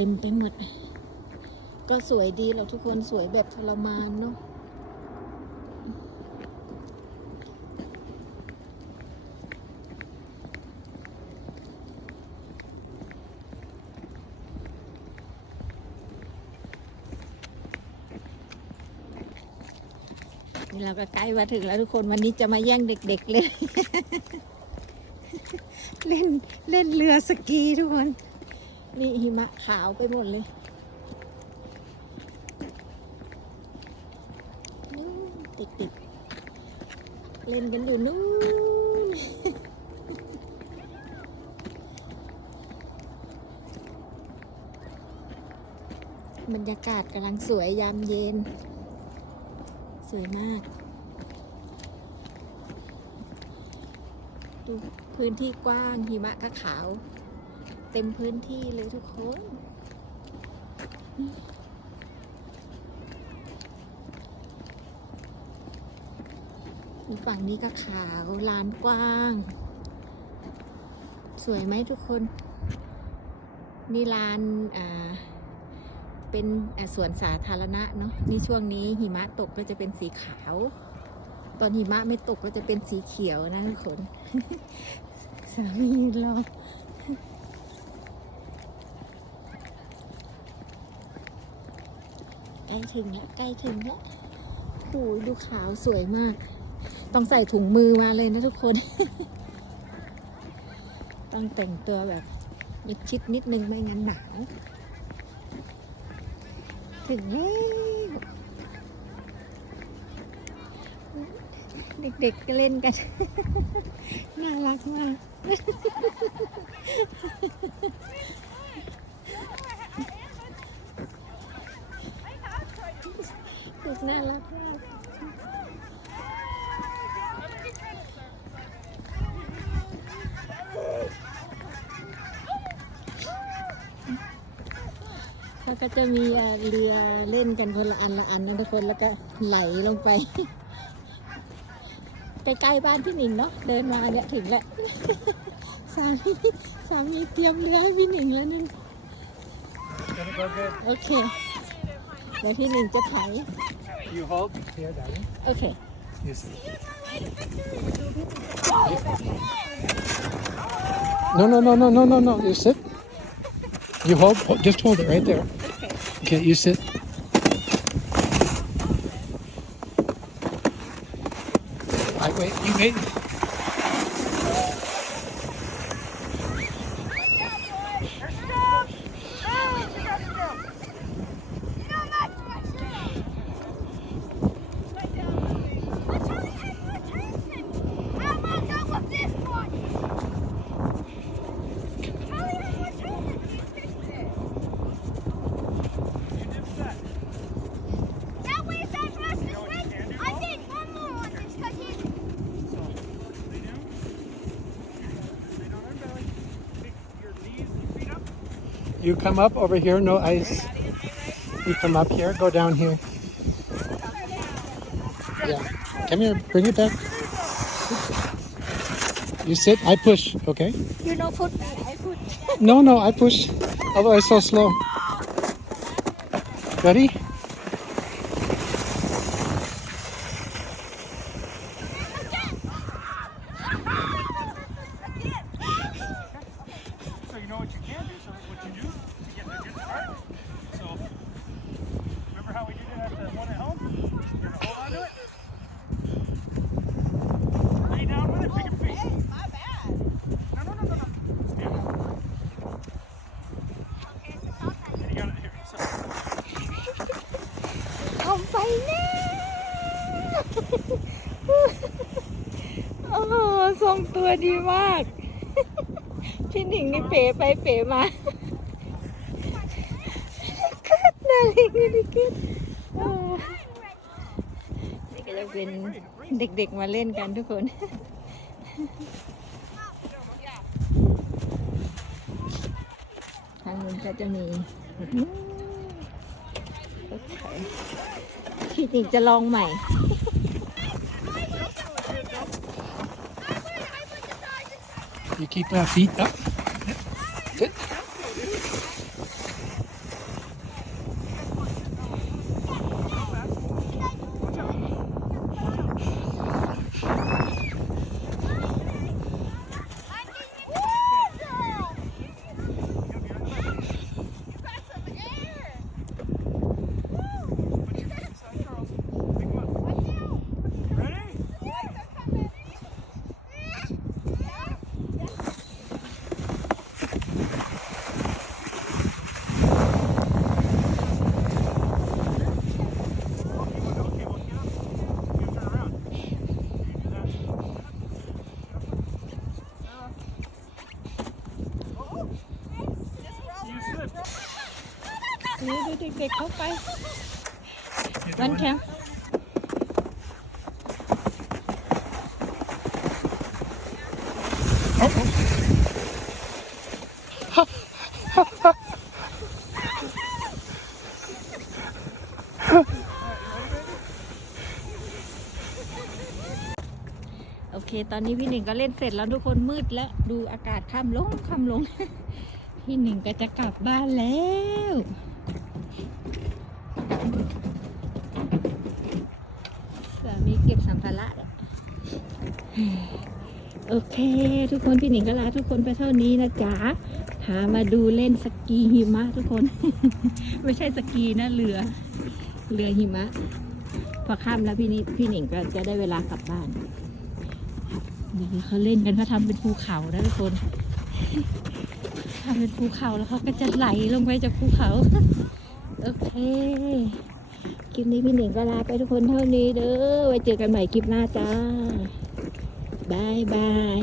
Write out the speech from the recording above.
ต็มไปหมด ก็สวยดีเราทุกคนสวยแบบทรมานเนาะนี่เราก็ใกล้มาถึงแล้วทุกคนวันนี้จะมาแย่งเด็กๆเล่น เล่นเล่นเรือสกีทุกคน นี่หิมะขาวไปหมดเลยนู่นเด็กๆเล่นกันอยู่นู่นบรรยากาศกำลังสวยยามเย็น สวยมาก ดูพื้นที่กว้างหิมะก็ขาว เต็มพื้นที่เลยทุกคน ฝั่งนี้ก็ขาวลานกว้าง สวยไหมทุกคนนี่ลานอ่าเป็นสวนสาธารณะเนาะนี่ช่วงนี้หิมะตกก็จะเป็นสีขาว ตอนหิมะไม่ตกก็จะเป็นสีเขียวนะทุกคน สามีรอ ใกล้ถึงแล้วใกล้ถึงแล้วโอ้ยดูขาวสวยมาก ต้องใส่ถุงมือมาเลยนะทุกคน ต้องแต่งตัวแบบมิดชิดนิดนึงไม่งั้นหนาวถึงแล้วเด็กๆก็เล่นกัน น่ารักมาก เด็ กน่ารักมากเขาก็จะมีเรือเล่นกันคนละอันละอันนะทุกคนแล้วก็ไหลลงไปใกล้ๆบ้านพี่หนิงเนาะเดินมาเนี่ยถึงแล้วสามีสามีเตรียมเรือให้พี่หนิงแล้วนั่น Gonna go good. โอเคเดี๋ยวพี่หนิงจะถ่าย You hold. Here, darling. Okay. You see. No, no, no, no, no, no, no. You sit. You hold. Oh, just hold it right there. Okay. Okay, you sit. I wait. You wait. You come up over here. No ice. You come up here. Go down here. Yeah. Come here. Bring it back. You sit. I push. Okay. you know put I put No, no, I push. Otherwise, so slow. Ready? ไปแล้วโอ้ทรงตัวดีมาก พี่หนิงนี่เป๋ไปเป๋มาน่ารักดีขึ้นโอ้นี่ก็จะเป็นเด็กๆมาเล่นกันทุกคนทางนู้นก็จะมี โอเคพี่หนิงจะลองใหม่ You keep our feet up. เด็กๆเข้าไป You วัน doing- แคมป์โอเค ตอนนี้พี่หนึ่งก็เล่นเสร็จแล้วทุกคนมืดแล้ว ดูอากาศค่ำลงค่ำลง พี่หนึ่งก็จะกลับบ้านแล้วสามีเก็บ สัมภาระโอเค ทุกคนพี่หนิงก็ลาทุกคนไปเท่านี้นะจ๊ะพามาดูเล่นสกีหิมะทุกคน ไม่ใช่สกีนะเรือเรือหิมะ พอค่ำแล้วพี่นิพี่หนิงก็จะได้เวลากลับบ้านนี่เขาเล่นกันเขาทำเป็นภูเขานะทุกคนทำเป็นภูเขาแล้วเขาก็จะไหลลงไปจากภูเขา โอเค คลิปนี้พี่หนิงก็ลาไปทุกคนเท่านี้เด้อ ไว้เจอกันใหม่คลิปหน้าจ้าบายบาย